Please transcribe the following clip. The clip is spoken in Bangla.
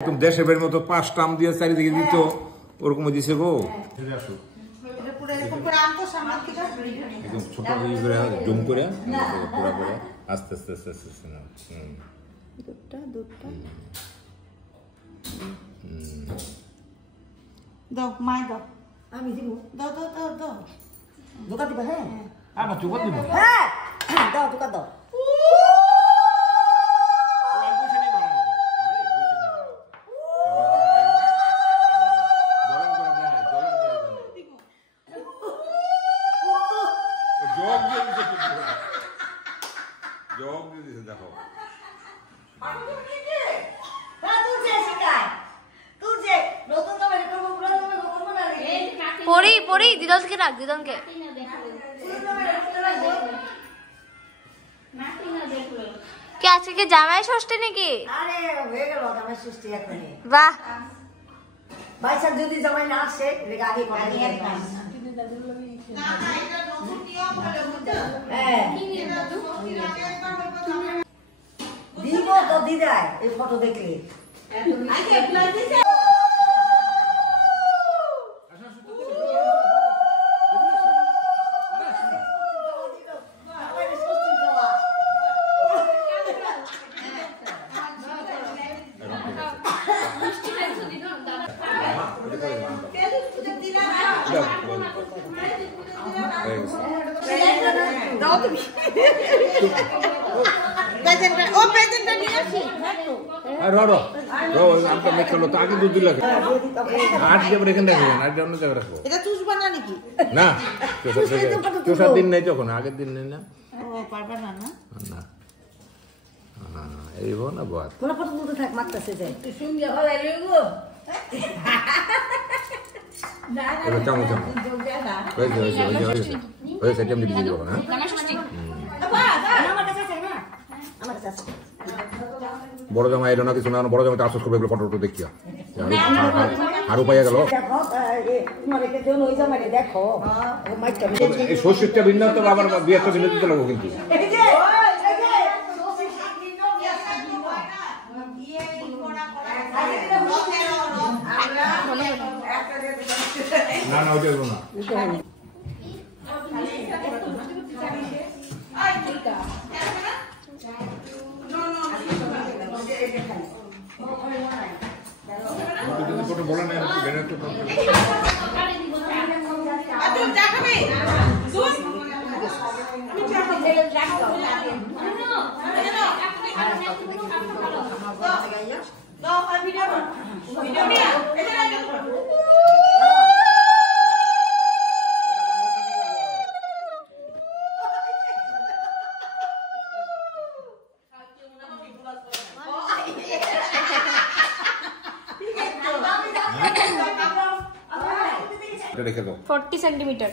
একদম দেশের বাড়ির মতো 5টা আম দিয়ে চারিদিকে দিত ওরকম দিছে গো। একদম ছোট করে জুম করে পুরা করে আস্তে আস্তে আস্তে আস্তে না দুধটা দাও মাই দাও আমি দিব দাও দাও দাও দাও দোকা দিবা হ্যাঁ আমার চোখা দিব হ্যাঁ দাও দোকা দাও পড়ি দিদনকে রাখ দিদনকে কে আজকে কি জামাই ষষ্ঠী নাকি? আরে হয়ে গেল জামাই ষষ্ঠী এখনই। বাহ ভাইসা যদি জামাই না আসে লেগে আগে কথা দিয়ে না না এটা নতুন নিয়ম হলো বুঝছো হ্যাঁ দিব তো দিদাই এই ফটো দেখলে আগে প্লাস দিছে আগে দুধ দিল আট যাবে এখানে রাখবেন আট অন্য জায়গায় রাখবো এটা চুষবা না নাকি না চোষার দিন নেই তখন আগের দিন নেই না পারবা না না না এই না বাদ কোন ফটো তুলতে থাক মারতেছে যে তুই শুনবি হল আইলো গো না না এটা চামচ চামচ ওই সেটা আমি দিয়ে দেব না জামাই ষষ্ঠী আমার কাছে আছে না আমার কাছে আছে বড় জামাই এলো না কিছু না বড় জামাই আফসোস করবে এগুলো ফটো দেখিয়া আর উপায় গেল দেখো এই ষষ্ঠীটা ভিন্ন তো আবার বিয়েটা ভিন্ন দিতে লাগবো কিন্তু না না ওইটা না বলে না রেখে দাও 40 সেন্টিমিটার